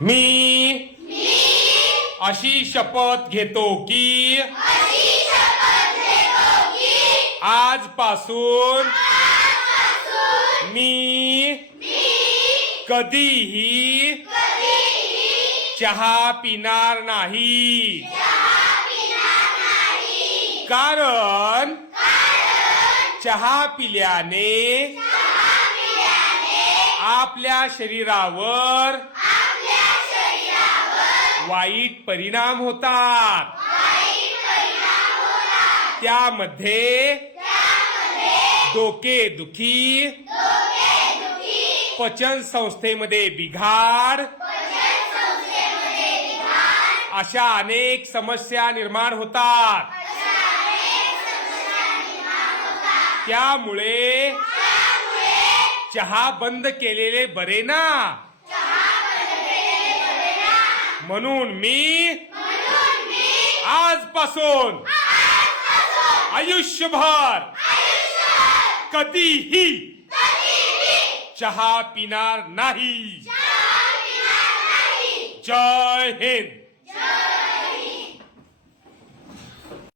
मी अशी शपथ घेतो की आजपासून मी कधीही चहा पिणार नाही, कारण चहा पिल्याने आपल्या शरीरावर वाईट परिणाम होतात. त्यामध्ये डोकेदुखी, पचन संस्थेमध्ये बिघाड अशा अनेक समस्या निर्माण होतात. त्यामुळे चहा बंद केलेले बरे ना. म्हणून मी आजपासून आयुष्यभर कधीही चहा पिणार नाही. जय हिंद.